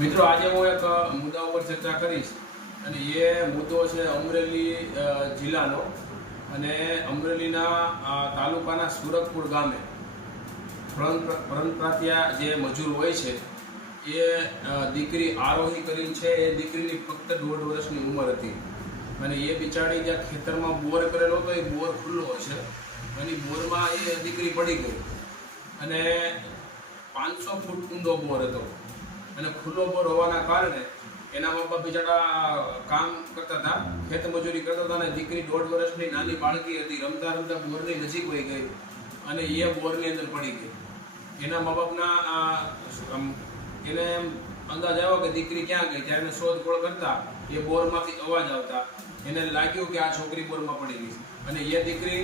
મિત્રો આજે હું એક મુદ્દા ઉપર ચર્ચા કરીશ અને એ મુદ્દો છે અમરેલી જિલ્લાનો અને અમરેલીના તાલુકાના સુરતપુર ગામે પરંપરાત્યા જે મજૂર હોય છે એ દીકરી આરોહી કરીને છે. એ દીકરીની ફક્ત 1.5 વર્ષની ઉંમર હતી અને એ બિચારી જ્યાં ખેતરમાં બોર કરેલો હતો એ બોર ખુલ્લો છે અને બોરમાં એ દીકરી પડી ગઈ અને 500 ફૂટ ઊંડો બોર હતો અને ખુલ્લો બોર હોવાના કારણે એના મા બાપ બિચારા કામ કરતા હતા, ખેત મજૂરી કરતા હતા અને દીકરી 1.5 વર્ષની નાની બાળકી હતી. રમતા રમતા બોરની નજીક વહી ગઈ અને એ બોરની અંદર પડી ગઈ. એના મા બાપના એને અંદાજ આવ્યો કે દીકરી ક્યાં ગઈ. ત્યારે શોધખોળ કરતા એ બોરમાંથી અવાજ આવતા એને લાગ્યું કે આ છોકરી બોરમાં પડી ગઈ અને એ દીકરી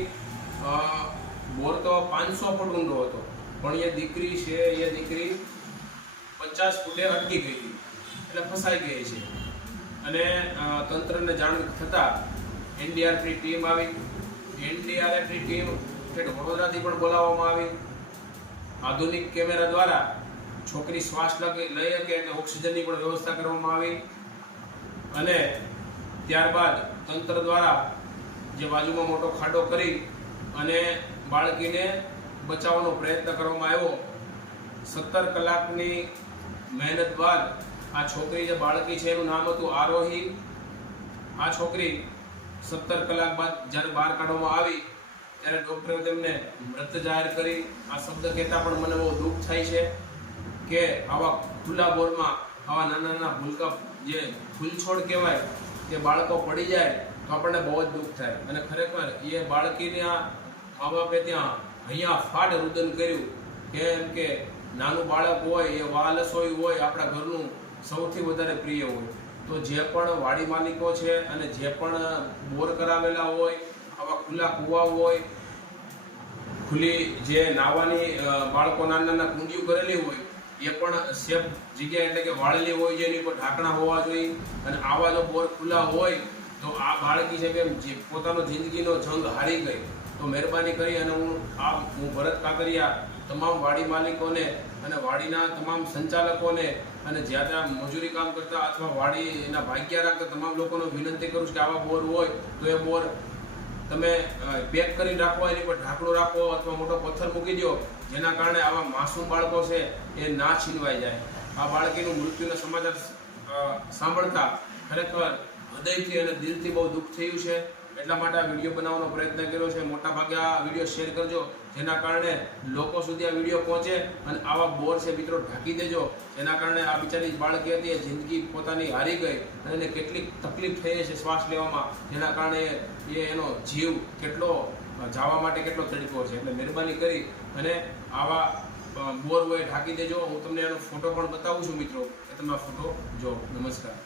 બોર તો 500 ફૂટ ઊંડો હતો પણ એ દીકરી છે એ દીકરી 50 ફૂટે અટકી ગઈ એટલે ફસાઈ ગઈ છે અને તંત્રને જાણ થતાં એનડીઆરએફની ટીમ આવી. એનડીઆરએફની ટીમ વડોદરાથી પણ બોલાવવામાં આવી. આધુનિક કેમેરા દ્વારા છોકરી શ્વાસ લઈ શકે એટલે ઓક્સિજનની પણ વ્યવસ્થા કરવામાં આવી અને ત્યારબાદ તંત્ર દ્વારા જે બાજુમાં મોટો ખાડો કરી અને બાળકીને બચાવવાનો પ્રયત્ન કરવામાં આવ્યો. 17 કલાકની મહેનત બાદ આ છોકરી જે બાળકી છે એનું નામ હતું આરોહી. આ છોકરી 17 કલાક બાદ જ્યારે બહાર કાઢવામાં આવી ત્યારે ડૉક્ટરે તેમને મૃત જાહેર કરી. આ શબ્દ કહેતા પણ મને બહુ દુઃખ થાય છે કે આવા ખુલ્લા બોરમાં આવા નાના નાના ભૂલકા જે ફૂલછોડ કહેવાય તે બાળકો પડી જાય તો આપણને બહુ જ દુઃખ થાય અને ખરેખર એ બાળકીના મા બાપે ત્યાં અહીંયા ફાટ રુદન કર્યું કેમ કે નાનું બાળક હોય એ વાલસોઈ હોય આપણા ઘરનું સૌથી વધારે પ્રિય હોય. તો જે પણ વાડી માલિકો છે અને જે પણ બોર કરાવેલા હોય, આવા ખુલ્લા કૂવા હોય, ખુલ્લી જે નાવાની બાળકો નાના નાના કુંડીઓ કરેલી હોય એ પણ સેફ જગ્યા એટલે કે વાળેલી હોય છે, એની પર ઢાંકણા હોવા જોઈએ. અને આવા જો બોર ખુલ્લા હોય તો આ બાળકી છે કે પોતાનો જિંદગીનો જંગ હારી ગઈ. તો મહેરબાની કરી અને હું ભરત કાકરિયા તમામ વાડી માલિકોને અને વાડીના તમામ સંચાલકોને અને જ્યાં ત્યાં મજૂરી કામ કરતા અથવા વાડીના ભાગ્યા રાખતા તમામ લોકોને વિનંતી કરું છું કે આવા બોર હોય તો એ બોર તમે પેક કરીને રાખો, એની પર ઢાંકણું રાખો અથવા મોટો પથ્થર મૂકી દો જેના કારણે આવા માસૂમ બાળકો છે એ ના છીનવાઈ જાય. આ બાળકીનું મૃત્યુના સમાચાર સાંભળતા ખરેખર હૃદયથી અને દિલથી બહુ દુઃખ થયું છે. એટલા માટે આ વિડીયો બનાવવાનો પ્રયત્ન કર્યો છે. મોટા ભાગે આ વિડીયો શેર કરજો જેના કારણે લોકો સુધી આ વિડીયો પહોંચે અને આવા બોર છે મિત્રો ઢાંકી દેજો જેના કારણે આ બિચારી બાળકી હતી એ જિંદગી પોતાની હારી ગઈ અને એને કેટલીક તકલીફ થઈ છે શ્વાસ લેવામાં જેના કારણે એનો જીવ કેટલો જવા માટે કેટલો તડપ્યો છે. એટલે મહેરબાની કરી અને આવા બોર હોય ઢાંકી દેજો. હું તમને એનો ફોટો પણ બતાવું છું મિત્રો, એ તમે આ ફોટો જો. નમસ્કાર.